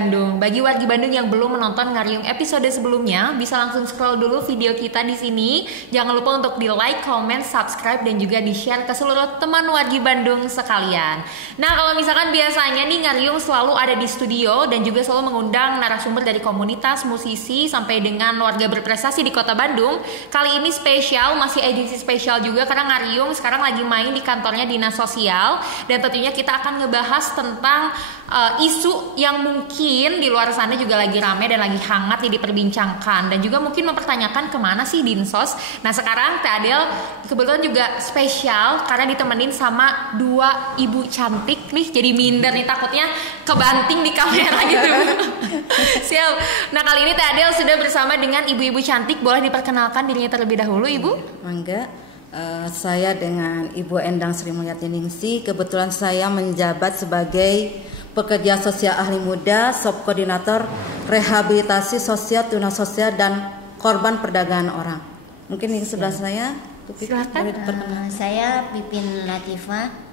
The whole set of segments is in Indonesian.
Bandung. Bagi wargi Bandung yang belum menonton Ngariung episode sebelumnya, bisa langsung scroll dulu video kita di sini. Jangan lupa untuk di like, comment, subscribe, dan juga di share ke seluruh teman wargi Bandung sekalian. Nah, kalau misalkan biasanya nih Ngariung selalu ada di studio dan juga selalu mengundang narasumber dari komunitas, musisi, sampai dengan warga berprestasi di Kota Bandung. Kali ini spesial, masih edisi spesial juga karena Ngariung sekarang lagi main di kantornya Dinas Sosial, dan tentunya kita akan ngebahas tentang isu yang mungkin di luar sana juga lagi rame dan lagi hangat nih diperbincangkan, dan juga mungkin mempertanyakan kemana sih Dinsos. Nah, sekarang Teh Adel kebetulan juga spesial karena ditemenin sama dua ibu cantik nih, jadi minder nih takutnya kebanting di kamera gitu. Siap. Nah, kali ini Teh Adel sudah bersama dengan ibu-ibu cantik. Boleh diperkenalkan dirinya terlebih dahulu, Ibu? Mangga. Saya dengan Ibu Endang Sri Mulyati Ningsih. Kebetulan saya menjabat sebagai pekerja sosial ahli muda, subkoordinator rehabilitasi sosial, tuna sosial, dan korban perdagangan orang. Mungkin ini sebelah saya. Silakan. Saya Pipin Latifah,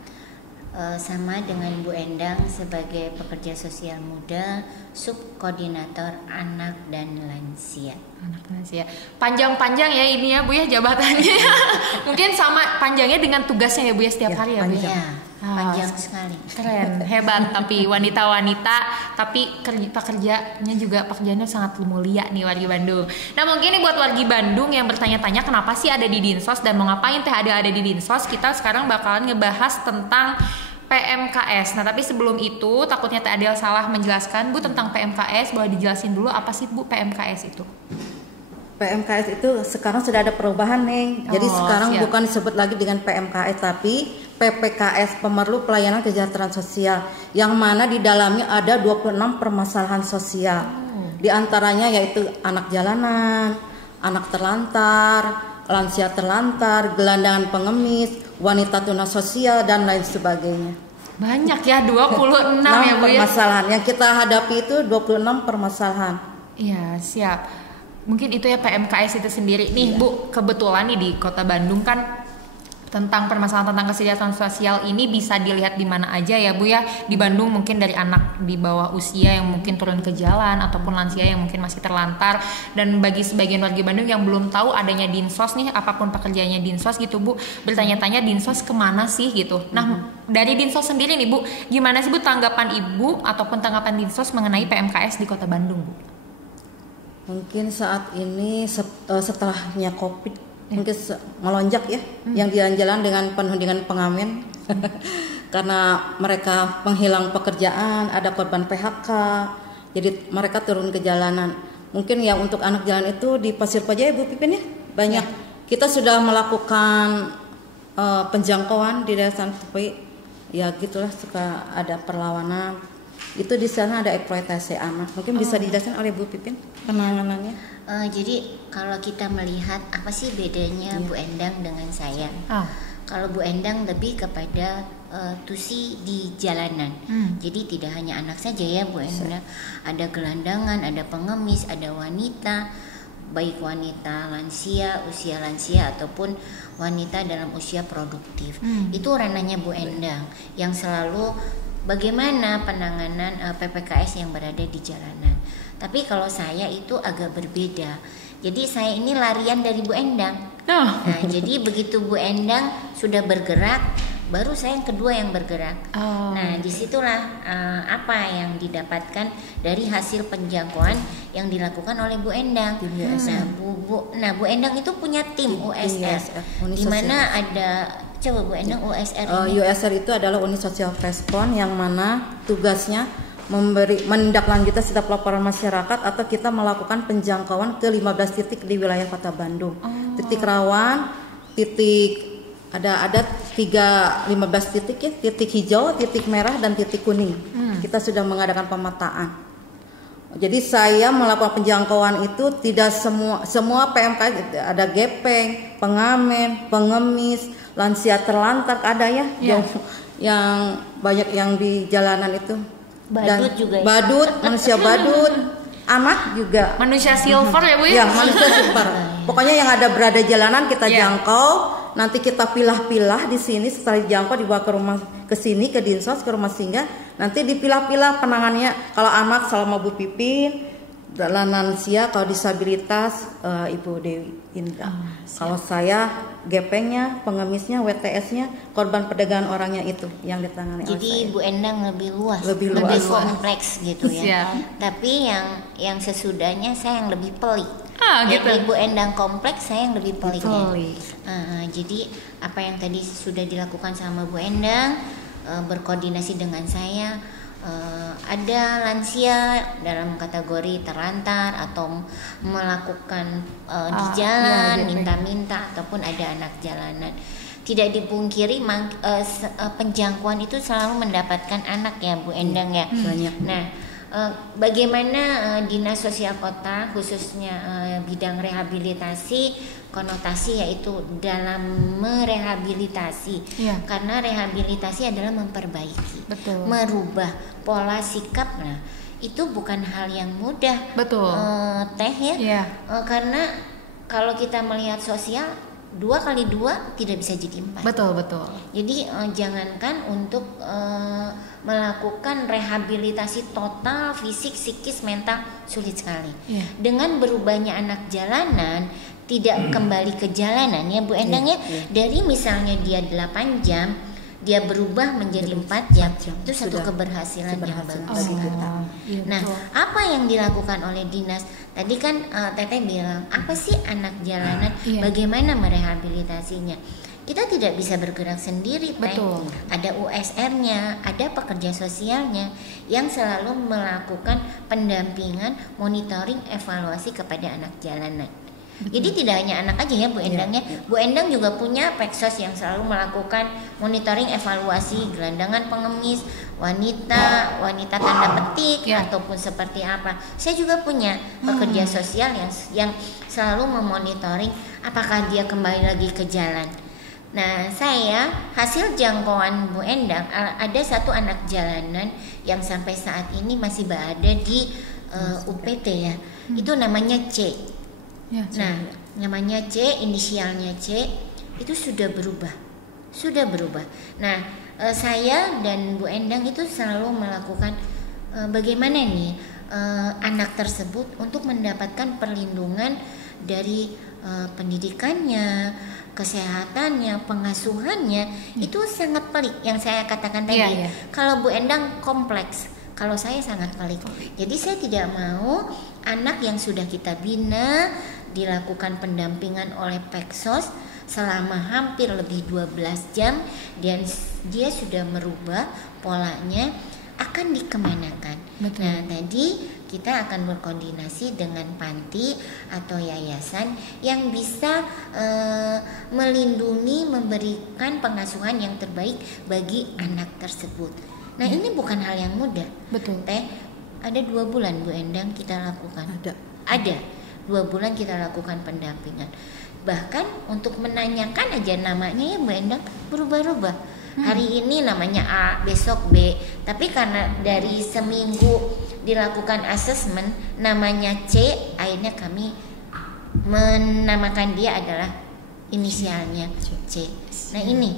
sama dengan Bu Endang sebagai pekerja sosial muda, subkoordinator anak dan lansia. Anak lansia. Panjang-panjang ya ini ya Bu ya jabatannya. Mungkin sama panjangnya dengan tugasnya ya Bu ya setiap hari ya Bu ya. Panjang sekali. Keren, hebat. Tapi wanita-wanita, tapi pekerjaannya sangat mulia nih wargi Bandung. Nah, mungkin nih buat wargi Bandung yang bertanya-tanya kenapa sih ada di Dinsos dan mau ngapain Teh ada di Dinsos, kita sekarang bakalan ngebahas tentang PMKS. Nah, tapi sebelum itu takutnya Teh Adel salah menjelaskan Bu tentang PMKS. Boleh dijelasin dulu apa sih Bu PMKS itu? PMKS itu sekarang sudah ada perubahan nih. Jadi sekarang siap. Bukan disebut lagi dengan PMKS tapi PPKS, Pemerlu Pelayanan Kesejahteraan Sosial, yang mana di dalamnya ada 26 permasalahan sosial. Di antaranya yaitu anak jalanan, anak terlantar, lansia terlantar, gelandangan pengemis, wanita tuna sosial, dan lain sebagainya. Banyak ya, 26 ya Bu ya. Permasalahan yang kita hadapi itu 26 permasalahan. Iya, siap. Mungkin itu ya PMKS itu sendiri nih Bu. Kebetulan nih di Kota Bandung kan tentang permasalahan tentang kesejahteraan sosial ini bisa dilihat di mana aja ya Bu ya. Di Bandung mungkin dari anak di bawah usia yang mungkin turun ke jalan, ataupun lansia yang mungkin masih terlantar. Dan bagi sebagian warga Bandung yang belum tahu adanya Dinsos nih, apapun pekerjaannya Dinsos gitu Bu, bertanya-tanya Dinsos kemana sih gitu. Nah, dari Dinsos sendiri nih Bu, gimana sih Bu tanggapan Ibu ataupun tanggapan Dinsos mengenai PMKS di Kota Bandung Bu? Mungkin saat ini setelahnya COVID mungkin melonjak ya, yang jalan-jalan dengan penuh dengan pengamen karena mereka penghilang pekerjaan, ada korban PHK, jadi mereka turun ke jalanan. Mungkin ya untuk anak jalan itu di Pasir Koja Ibu Pipin ya banyak. Kita sudah melakukan penjangkauan di desa, tapi ya gitulah suka ada perlawanan. Itu di sana ada eksploitasi anak. Mungkin bisa dijelaskan oleh Bu Pipin penanganannya. Jadi kalau kita melihat apa sih bedanya Bu Endang dengan saya? Kalau Bu Endang lebih kepada tusi di jalanan. Jadi tidak hanya anak saja ya Bu Endang, ada gelandangan, ada pengemis, ada wanita, baik wanita lansia, usia lansia ataupun wanita dalam usia produktif. Itu ranahnya Bu Endang yang selalu bagaimana penanganan PPKS yang berada di jalanan. Tapi kalau saya itu agak berbeda. Jadi saya ini larian dari Bu Endang. Nah, jadi begitu Bu Endang sudah bergerak, baru saya yang kedua yang bergerak. Nah, disitulah apa yang didapatkan dari hasil penjangkauan yang dilakukan oleh Bu Endang. Nah, Bu Endang itu punya tim USR, di mana ada. Coba Bu Endang USR ini. USR itu adalah unit sosial respon yang mana tugasnya menindaklanjuti setiap laporan masyarakat atau kita melakukan penjangkauan ke 15 titik di wilayah Kota Bandung. Titik rawan, titik ada 15 titik ya, titik hijau, titik merah, dan titik kuning. Kita sudah mengadakan pemetaan. Jadi saya melakukan penjangkauan itu tidak semua PMK, ada gepeng, pengamen, pengemis, lansia terlantar ada ya, yang banyak yang di jalanan itu. Badut juga ya? Badut, manusia badut, anak juga. Manusia silver ya Bu ya? Ya, manusia silver. Pokoknya yang ada berada jalanan kita jangkau. nanti kita pilah-pilah di sini, setelah dijangkau dibawa ke rumah, ke sini ke Dinsos, ke rumah singgah, nanti dipilah-pilah penanganannya. Kalau anak selama Bu Pipin, lansia, kalau disabilitas Ibu Dewi Indra. Kalau saya gepengnya, pengemisnya, WTS-nya, korban perdagangan orangnya itu yang ditangani. Jadi Bu Endang lebih luas, lebih kompleks gitu ya. Tapi yang sesudahnya saya yang lebih pelik. Gitu. Jadi Bu Endang kompleks, saya yang lebih peliknya. Jadi apa yang tadi sudah dilakukan sama Bu Endang, berkoordinasi dengan saya. Ada lansia dalam kategori terlantar atau melakukan di jalan, minta-minta, ataupun ada anak jalanan. Tidak dipungkiri penjangkauan itu selalu mendapatkan anak ya Bu Endang ya. Banyak. Nah, bagaimana Dinas Sosial Kota khususnya bidang rehabilitasi, konotasi yaitu dalam merehabilitasi, karena rehabilitasi adalah memperbaiki, merubah pola sikap. Nah, itu bukan hal yang mudah, Teh ya. Karena kalau kita melihat sosial, 2 kali 2 tidak bisa jadi 4. Betul. Jadi jangankan untuk melakukan rehabilitasi total fisik, psikis, mental, sulit sekali. Dengan berubahnya anak jalanan, tidak kembali ke jalanan ya Bu Endang ya. Dari misalnya dia 8 jam, dia berubah menjadi 4 jam. Itu satu keberhasilan yang bagus. Nah, apa yang dilakukan oleh dinas? Tadi kan Teteh bilang, apa sih anak jalanan? Bagaimana merehabilitasinya? Kita tidak bisa bergerak sendiri, Teh. Ada USR-nya, ada pekerja sosialnya yang selalu melakukan pendampingan, monitoring, evaluasi kepada anak jalanan. Jadi tidak hanya anak aja ya Bu Endangnya. Bu Endang juga punya Peksos yang selalu melakukan monitoring, evaluasi gelandangan pengemis, wanita tanda petik ataupun seperti apa. Saya juga punya pekerja sosial yang selalu memonitoring apakah dia kembali lagi ke jalan. Nah, saya hasil jangkauan Bu Endang, ada satu anak jalanan yang sampai saat ini masih berada di UPT ya. Itu namanya C. Nah, namanya C, inisialnya C, itu sudah berubah. Nah, saya dan Bu Endang itu selalu melakukan bagaimana nih anak tersebut untuk mendapatkan perlindungan dari pendidikannya, kesehatannya, pengasuhannya. Itu sangat pelik yang saya katakan tadi. Kalau Bu Endang kompleks, kalau saya sangat pelik. Jadi saya tidak mau anak yang sudah kita bina, dilakukan pendampingan oleh Peksos selama hampir lebih 12 jam dan dia sudah merubah polanya, akan dikemanakan. Nah, tadi kita akan berkoordinasi dengan panti atau yayasan yang bisa melindungi, memberikan pengasuhan yang terbaik bagi anak tersebut. Nah, ini bukan hal yang mudah. Teh, ada 2 bulan Bu Endang kita lakukan. Ada 2 bulan kita lakukan pendampingan. Bahkan untuk menanyakan aja namanya ya Bu Endang berubah-ubah. Hari ini namanya A, besok B. Tapi karena dari seminggu dilakukan asesmen namanya C, akhirnya kami menamakan dia adalah inisialnya C. Nah, ini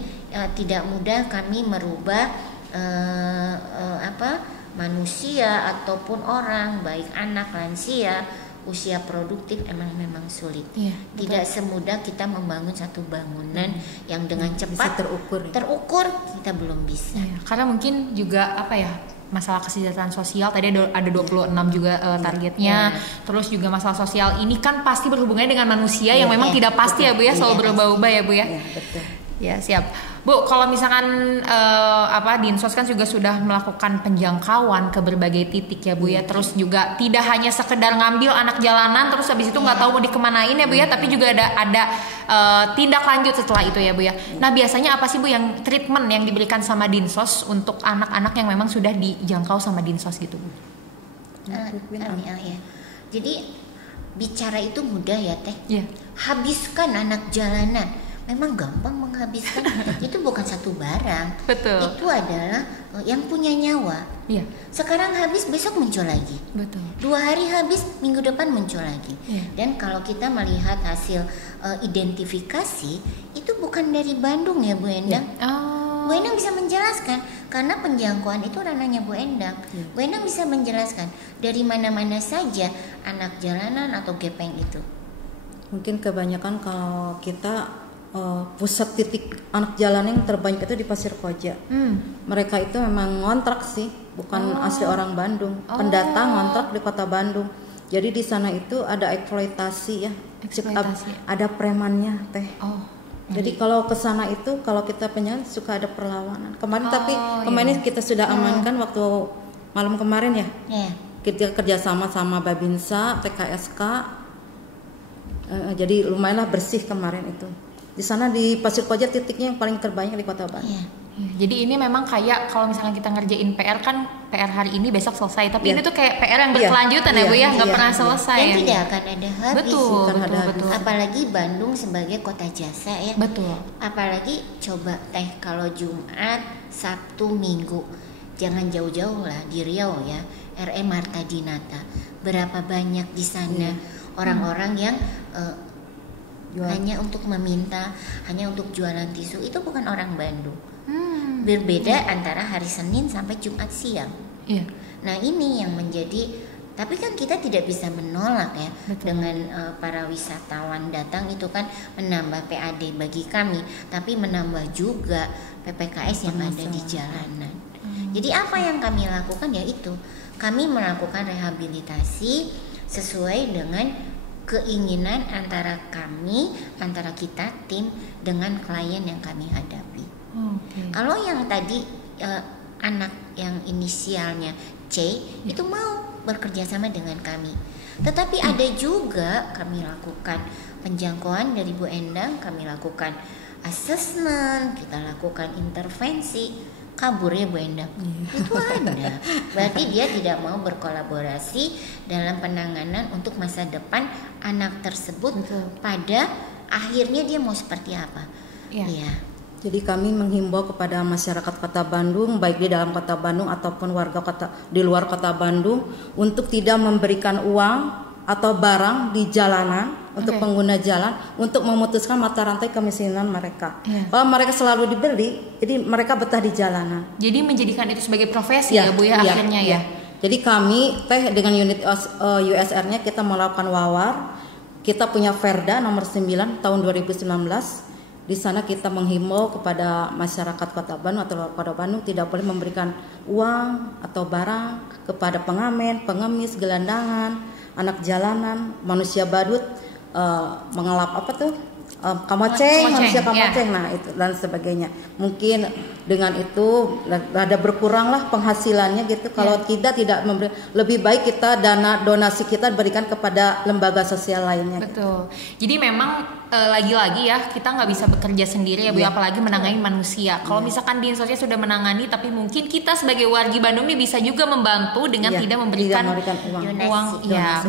tidak mudah kami merubah manusia ataupun orang, baik anak, lansia, usia produktif, memang sulit. Tidak semudah kita membangun satu bangunan yang dengan cepat terukur kita belum bisa. Karena mungkin juga masalah kesejahteraan sosial tadi ada 26 juga targetnya. Terus juga masalah sosial ini kan pasti berhubungannya dengan manusia yang memang tidak pasti ya Bu ya, selalu berubah-ubah ya Bu ya. Betul. Ya, siap. Bu, kalau misalkan Dinsos kan juga sudah melakukan penjangkauan ke berbagai titik ya Bu ya. Terus juga tidak hanya sekedar ngambil anak jalanan terus habis itu nggak tahu mau dikemanain ya Bu ya, tapi juga ada tindak lanjut setelah itu ya Bu ya. Nah, biasanya apa sih Bu yang treatment yang diberikan sama Dinsos untuk anak-anak yang memang sudah dijangkau sama Dinsos gitu Bu? Jadi bicara itu mudah ya Teh. Habiskan anak jalanan. memang gampang menghabiskan. Itu bukan satu barang. Betul. Itu adalah yang punya nyawa. Iya. Sekarang habis, besok muncul lagi. Betul. 2 hari habis, minggu depan muncul lagi. Iya. Dan kalau kita melihat hasil identifikasi, itu bukan dari Bandung ya Bu Endang. Bu Endang bisa menjelaskan karena penjangkauan itu ranahnya Bu Endang. Bu Endang bisa menjelaskan dari mana-mana saja anak jalanan atau gepeng itu. Mungkin kebanyakan kalau kita pusat titik anak jalanan yang terbanyak itu di Pasir Koja. Mereka itu memang ngontrak sih, bukan asli orang Bandung. Pendatang ngontrak di kota Bandung. Jadi di sana itu ada eksploitasi ya. Ada premannya teh. Jadi kalau ke sana itu kalau kita penyanyi suka ada perlawanan. Kemarin kemarin kita sudah amankan waktu malam kemarin ya. Kita kerjasama sama Babinsa, TKSK. Jadi lumayanlah bersih kemarin itu. Di sana di Pasir Koja titiknya yang paling terbanyak di Kota Bandung. Jadi ini memang kayak kalau misalnya kita ngerjain PR kan PR hari ini besok selesai, tapi ini tuh kayak PR yang berkelanjutan ya Bu ya, nggak pernah selesai. Dan tidak akan ada habis. Betul. Apalagi Bandung sebagai kota jasa ya. Betul. Apalagi coba teh kalau Jumat, Sabtu, Minggu, jangan jauh-jauh lah di Riau ya, RM Marta Dinata. Berapa banyak di sana orang-orang yang hanya untuk meminta, hanya untuk jualan tisu, itu bukan orang Bandung. Berbeda antara hari Senin sampai Jumat siang. Nah ini yang menjadi, tapi kan kita tidak bisa menolak ya. Dengan para wisatawan datang itu kan menambah PAD bagi kami, tapi menambah juga PPKS yang ada di jalanan. Jadi apa yang kami lakukan ya itu, kami melakukan rehabilitasi sesuai dengan keinginan antara kita tim dengan klien yang kami hadapi. Kalau yang tadi anak yang inisialnya C itu mau bekerja sama dengan kami, tetapi ada juga kami lakukan penjangkauan dari Bu Endang, kami lakukan assessment, kita lakukan intervensi, kabur ya Bu Endang. Itu ada. Berarti dia tidak mau berkolaborasi dalam penanganan untuk masa depan anak tersebut. Pada akhirnya dia mau seperti apa? Jadi kami menghimbau kepada masyarakat Kota Bandung, baik di dalam Kota Bandung ataupun warga kota di luar Kota Bandung, untuk tidak memberikan uang atau barang di jalanan untuk pengguna jalan, untuk memutuskan mata rantai kemiskinan mereka. Kalau mereka selalu dibeli, jadi mereka betah di jalanan. Jadi menjadikan itu sebagai profesi ya Bu ya akhirnya ya. Jadi kami dengan unit USR-nya kita melakukan wawar. Kita punya Perda nomor 9 tahun 2019. Di sana kita menghimbau kepada masyarakat Kota Bandung atau luar Kota Bandung tidak boleh memberikan uang atau barang kepada pengamen, pengemis, gelandangan, anak jalanan, manusia badut, mengelap kamoceng, manusia kamoceng, nah itu dan sebagainya. Mungkin dengan itu ada berkuranglah penghasilannya gitu. Kalau tidak memberi, lebih baik kita donasi kita berikan kepada lembaga sosial lainnya. Betul. Jadi memang lagi-lagi ya kita nggak bisa bekerja sendiri ya Bu, apalagi menangani manusia. Kalau misalkan Dinsosnya sudah menangani, tapi mungkin kita sebagai wargi Bandung ini bisa juga membantu dengan tidak memberikan uang.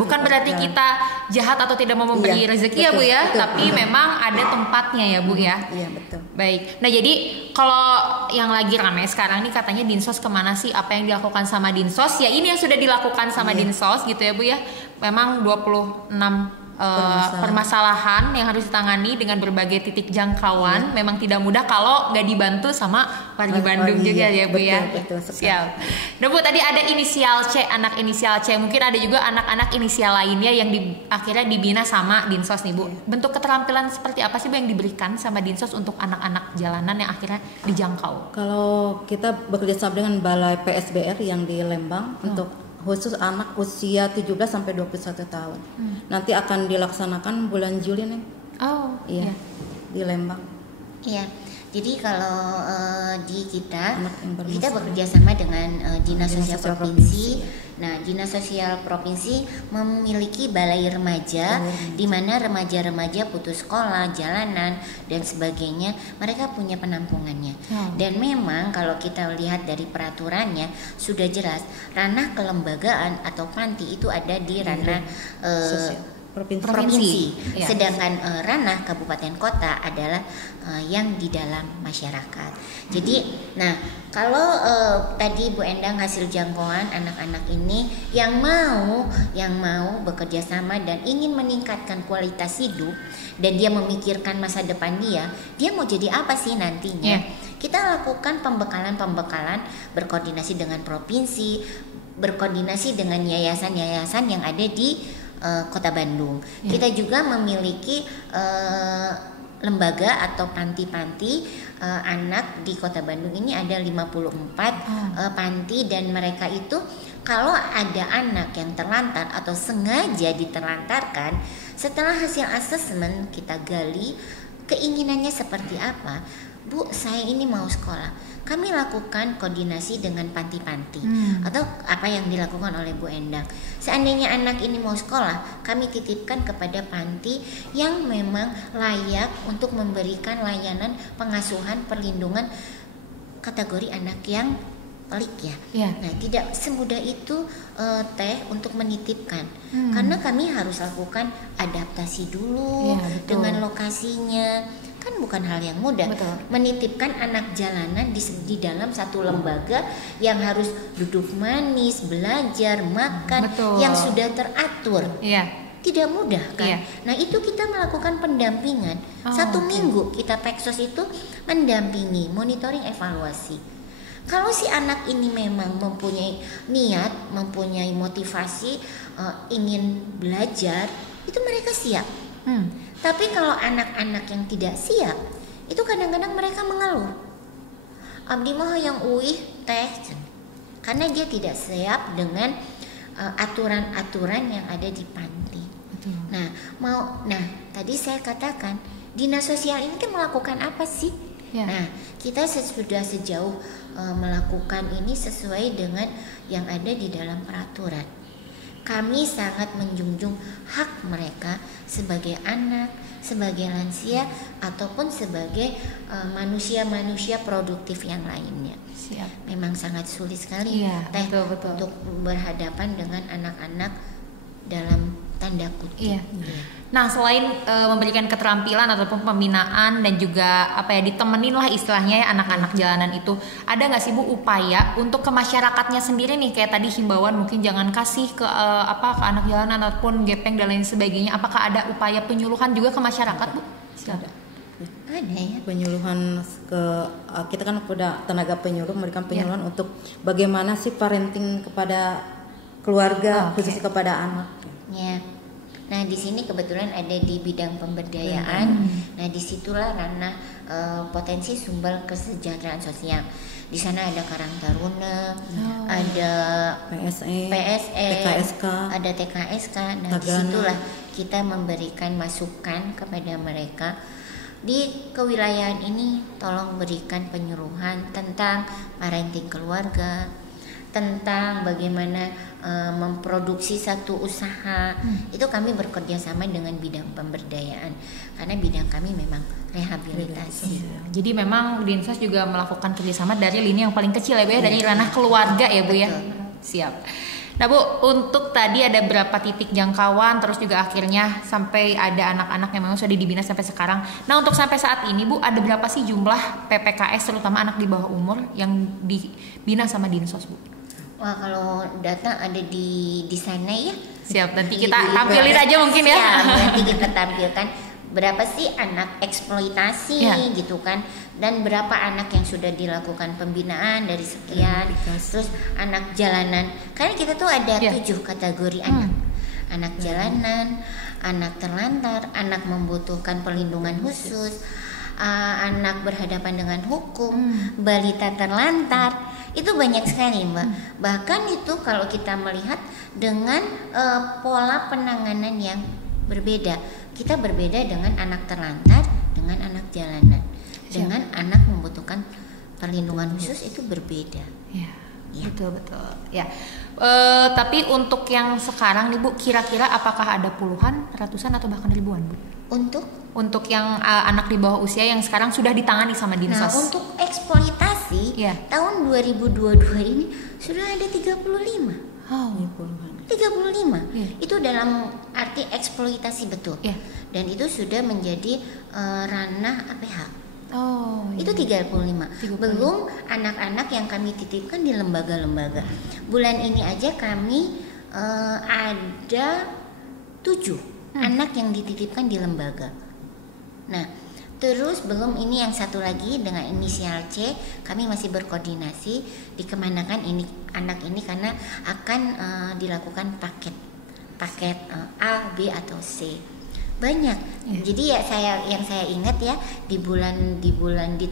Bukan berarti kita jahat atau tidak mau memberi rezeki ya Bu ya, tapi memang ada tempatnya ya Bu ya. Iya betul. Baik. Nah jadi kalau yang lagi ramai sekarang nih katanya Dinsos kemana sih? Apa yang dilakukan sama Dinsos? Ya ini yang sudah dilakukan sama Dinsos gitu ya Bu ya. Memang 26 permasalahan yang harus ditangani dengan berbagai titik jangkauan. Memang tidak mudah kalau nggak dibantu sama wargi Bandung juga ya Bu ya. Betul. Siap. Nah Bu, tadi ada inisial C, anak inisial C. Mungkin ada juga anak-anak inisial lainnya yang akhirnya dibina sama Dinsos nih Bu. Bentuk keterampilan seperti apa sih Bu yang diberikan sama Dinsos untuk anak-anak jalanan yang akhirnya dijangkau? Kalau kita bekerjasama dengan Balai PSBR yang di Lembang untuk khusus anak usia 17 sampai 21 tahun. Nanti akan dilaksanakan bulan Juli nih. Di Lembang. Iya. Jadi kalau di kita bekerja sama dengan Dinas Sosial Provinsi. Nah, Dinas Sosial Provinsi memiliki balai remaja di mana remaja-remaja putus sekolah, jalanan dan sebagainya, mereka punya penampungannya. Dan memang kalau kita lihat dari peraturannya sudah jelas ranah kelembagaan atau panti itu ada di ranah provinsi. Ya. Sedangkan ranah kabupaten kota adalah yang di dalam masyarakat. Jadi, nah kalau tadi Bu Endang hasil jangkauan anak-anak ini yang mau bekerja sama dan ingin meningkatkan kualitas hidup dan dia memikirkan masa depan dia mau jadi apa sih nantinya? Kita lakukan pembekalan berkoordinasi dengan provinsi, berkoordinasi dengan yayasan-yayasan yang ada di Kota Bandung. Kita juga memiliki lembaga atau panti-panti anak di Kota Bandung ini ada 54 panti, dan mereka itu kalau ada anak yang terlantar atau sengaja diterlantarkan, setelah hasil asesmen kita gali keinginannya seperti apa. Bu, saya ini mau sekolah. Kami lakukan koordinasi dengan panti-panti atau apa yang dilakukan oleh Bu Endang. Seandainya anak ini mau sekolah, kami titipkan kepada panti yang memang layak untuk memberikan layanan pengasuhan perlindungan kategori anak yang pelik ya. Nah, tidak semudah itu untuk menitipkan, karena kami harus lakukan adaptasi dulu dengan lokasinya. Kan bukan hal yang mudah. Menitipkan anak jalanan di dalam satu lembaga yang harus duduk manis, belajar, makan, yang sudah teratur. Tidak mudah kan. Nah, itu kita melakukan pendampingan 1 minggu. Kita Peksos itu mendampingi, monitoring, evaluasi. Kalau si anak ini memang mempunyai niat, mempunyai motivasi, ingin belajar, itu mereka siap. Tapi kalau anak-anak yang tidak siap, itu kadang-kadang mereka mengeluh. Abdi mah yang uih teh, karena dia tidak siap dengan aturan-aturan yang ada di panti. Nah, tadi saya katakan dinas sosial ini kan melakukan apa sih? Nah, kita sudah sejauh melakukan ini sesuai dengan yang ada di dalam peraturan. Kami sangat menjunjung hak mereka sebagai anak, sebagai lansia, ataupun sebagai manusia-manusia produktif yang lainnya. Memang sangat sulit sekali untuk berhadapan dengan anak-anak dalam tanda kutip. Nah, selain memberikan keterampilan ataupun pembinaan dan juga ditemenin lah istilahnya anak-anak jalanan itu, ada nggak sih Bu upaya untuk ke masyarakatnya sendiri nih, kayak tadi himbauan mungkin jangan kasih ke ke anak jalanan ataupun gepeng dan lain sebagainya. Apakah ada upaya penyuluhan juga ke masyarakat Bu? Ada ya penyuluhan ke kita kan udah tenaga penyuluh memberikan penyuluhan untuk bagaimana sih parenting kepada keluarga, khususnya kepada anak. Nah, di sini kebetulan ada di bidang pemberdayaan. Nah, disitulah ranah potensi sumber kesejahteraan sosial. Di sana ada Karang Taruna, ada PSE, TKSK, ada TKSK. Nah, disitulah kita memberikan masukan kepada mereka. Di kewilayahan ini tolong berikan penyuluhan tentang parenting keluarga, tentang bagaimana memproduksi satu usaha. Itu kami bekerja sama dengan bidang pemberdayaan karena bidang kami memang rehabilitasi. Jadi memang Dinsos juga melakukan kerjasama dari lini yang paling kecil ya Bu ya, dari ranah keluarga ya Bu ya. Siap. Nah Bu, untuk tadi ada berapa titik jangkauan, terus juga akhirnya sampai ada anak-anak yang memang sudah dibina sampai sekarang. Nah, untuk sampai saat ini Bu, ada berapa sih jumlah PPKS terutama anak di bawah umur yang dibina sama Dinsos Bu? Wah, kalau data ada di sana ya. Siap, nanti kita tampilin aja mungkin ya. Nanti kita tampilkan berapa sih anak eksploitasi gitu kan, dan berapa anak yang sudah dilakukan pembinaan dari sekian, terus anak jalanan. Karena kita tuh ada 7 kategori anak. Anak jalanan, anak terlantar, anak membutuhkan perlindungan khusus, anak berhadapan dengan hukum, balita terlantar. Itu banyak sekali Mbak. Bahkan itu kalau kita melihat dengan pola penanganan yang berbeda. Kita berbeda dengan anak terlantar, dengan anak jalanan, dengan anak membutuhkan perlindungan khusus, itu berbeda. Betul. Ya. Tapi untuk yang sekarang nih Bu, kira-kira apakah ada puluhan, ratusan atau bahkan ribuan Bu? Untuk yang anak di bawah usia yang sekarang sudah ditangani sama Dinsos. Nah, untuk eksploitasi tahun 2022 ini sudah ada 35. 35. Itu dalam arti eksploitasi betul. Dan itu sudah menjadi ranah APH. Itu 35. Belum anak-anak yang kami titipkan di lembaga-lembaga. Bulan ini aja kami ada 7 anak yang dititipkan di lembaga. Nah, terus belum ini yang satu lagi dengan inisial C, kami masih berkoordinasi dikemanakan ini anak ini karena akan dilakukan paket A, B atau C. Banyak. Jadi ya yang saya ingat ya di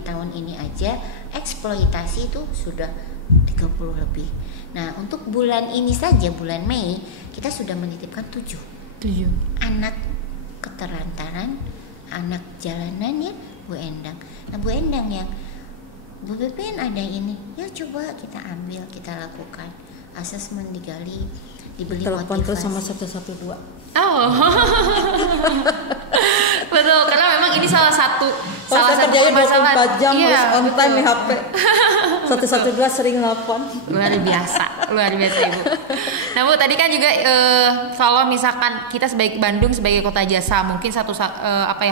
tahun ini aja eksploitasi itu sudah 30 lebih. Nah, untuk bulan ini saja, bulan Mei, kita sudah menitipkan 7 anak ketelantaran, anak jalanan ya, Bu Endang. Nah, Bu Endang yang Bu Pipin ada ini, ya coba kita ambil, kita lakukan asesmen, digali, dibeli telepon motivasi. terus sama 112. Betul, karena memang ini salah satu kerjanya 24 jam harus on time di HP. 112 sering nelfon. Luar biasa Ibu. Nah Bu, tadi kan juga kalau misalkan kita sebagai Bandung sebagai kota jasa, mungkin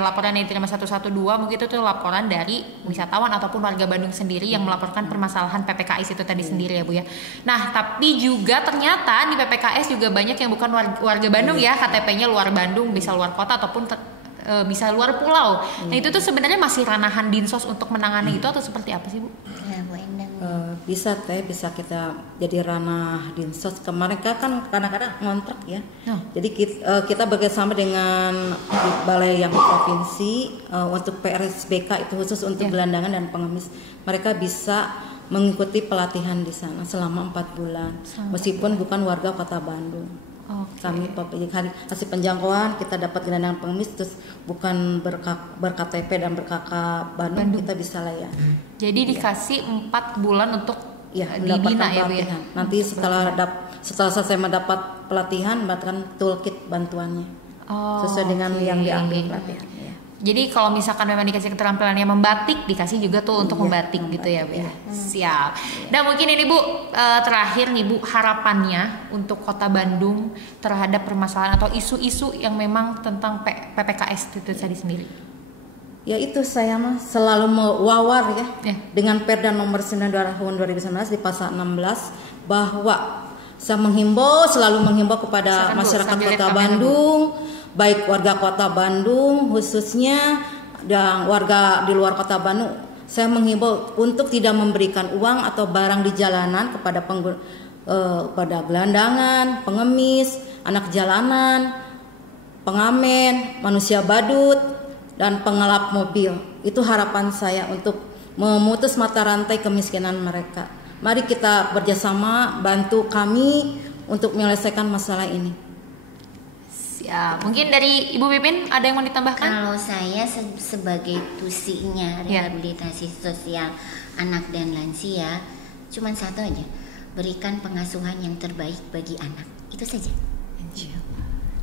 laporan yang diterima 112 mungkin itu tuh laporan dari wisatawan ataupun warga Bandung sendiri yang melaporkan permasalahan PPKS itu tadi sendiri ya Bu ya. Nah tapi juga ternyata di PPKS juga banyak yang bukan warga Bandung ya, KTP-nya luar Bandung, bisa luar kota ataupun bisa luar pulau. Nah itu tuh sebenarnya masih ranahan Dinsos untuk menangani itu atau seperti apa sih Bu? Ya, Bu Endang. Bisa kita jadi ranah Dinsos. Kemarin kan kadang-kadang ngontrak ya. Jadi kita bekerjasama dengan balai yang provinsi untuk PRSBK itu khusus untuk gelandangan dan pengemis. Mereka bisa mengikuti pelatihan di sana selama 4 bulan, meskipun bukan warga Kota Bandung. Kami hasil penjangkauan kita dapat gelandangan pengemis, terus bukan ber-KTP dan ber-KK Bandung, kita bisa layan. Jadi dikasih 4 bulan untuk dibina ya Bu ya. Nanti setelah saya mendapat pelatihan, mendapatkan toolkit bantuannya sesuai dengan yang diambil pelatihan. Jadi kalau misalkan memang dikasih keterampilannya membatik, dikasih juga tuh untuk membatik gitu ya Bu ya. Siap. Dan mungkin ini Bu terakhir nih Bu, harapannya untuk Kota Bandung terhadap permasalahan atau isu-isu yang memang tentang PPKS itu tadi sendiri. Ya itu saya mah selalu mewawar ya dengan Perda nomor 9 tahun 2019 di pasal 16 bahwa saya selalu menghimbau kepada masyarakat Kota Bandung, baik warga Kota Bandung khususnya dan warga di luar Kota Bandung, saya menghimbau untuk tidak memberikan uang atau barang di jalanan kepada pada gelandangan, pengemis, anak jalanan, pengamen, manusia badut, dan pengelap mobil. Itu harapan saya untuk memutus mata rantai kemiskinan mereka. Mari kita bekerjasama, bantu kami untuk menyelesaikan masalah ini. Ya, mungkin dari Ibu Pipin ada yang mau ditambahkan? Kalau saya sebagai tusinya rehabilitasi sosial anak dan lansia, cuma satu aja, berikan pengasuhan yang terbaik bagi anak. Itu saja.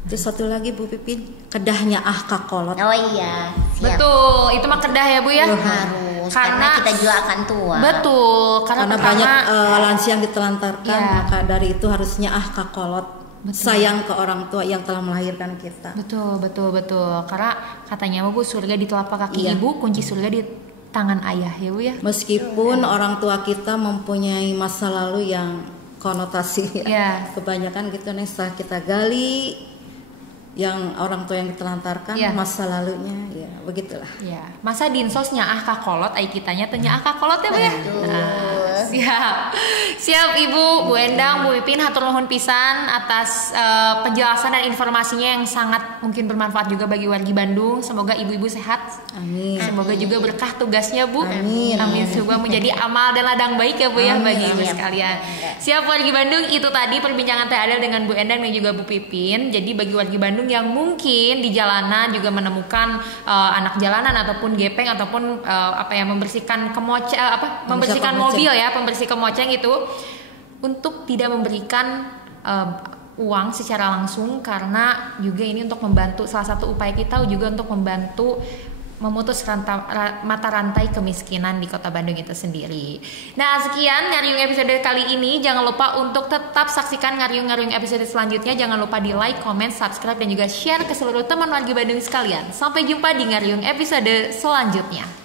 Terus satu lagi Bu Pipin, kedahnya Kakolot. Oh iya, siap. Betul, itu mah kedah ya Bu ya. Harus, karena kita juga akan tua. Betul, karena banyak lansia yang ditelantarkan, maka dari itu harusnya Kakolot. Betul. Sayang ke orang tua yang telah melahirkan kita. Betul. Karena katanya Bu, surga di telapak kaki ibu, kunci surga di tangan ayah ya Bu ya. Meskipun orang tua kita mempunyai masa lalu yang konotasi kebanyakan gitu nih, setelah kita gali yang orang tua yang ditelantarkan masa lalunya ya begitulah. Ya. Masa dinsosnya Kakolot ai kitanya tanya Kakolot ya Bu ya. Siap Ibu, Bu Endang, Bu Pipin, hatur nuhun pisan atas penjelasan dan informasinya yang sangat mungkin bermanfaat juga bagi wargi Bandung. Semoga ibu-ibu sehat. Amin. Semoga juga berkah tugasnya Bu. Amin. Semoga menjadi amal dan ladang baik ya Bu ya bagi ibu sekalian. Siap wargi Bandung, itu tadi perbincangan Teh Adel dengan Bu Endang dan juga Bu Pipin. Jadi bagi wargi Bandung yang mungkin di jalanan juga menemukan anak jalanan ataupun gepeng ataupun membersihkan membersihkan mobil ya, pembersih kemoceng itu, untuk tidak memberikan uang secara langsung, karena juga ini untuk membantu, salah satu upaya kita juga untuk membantu memutus mata rantai kemiskinan di Kota Bandung itu sendiri. Nah, sekian Ngariung episode kali ini. Jangan lupa untuk tetap saksikan Ngariung episode selanjutnya. Jangan lupa di like, comment, subscribe dan juga share ke seluruh teman wargi Bandung sekalian. Sampai jumpa di Ngariung episode selanjutnya.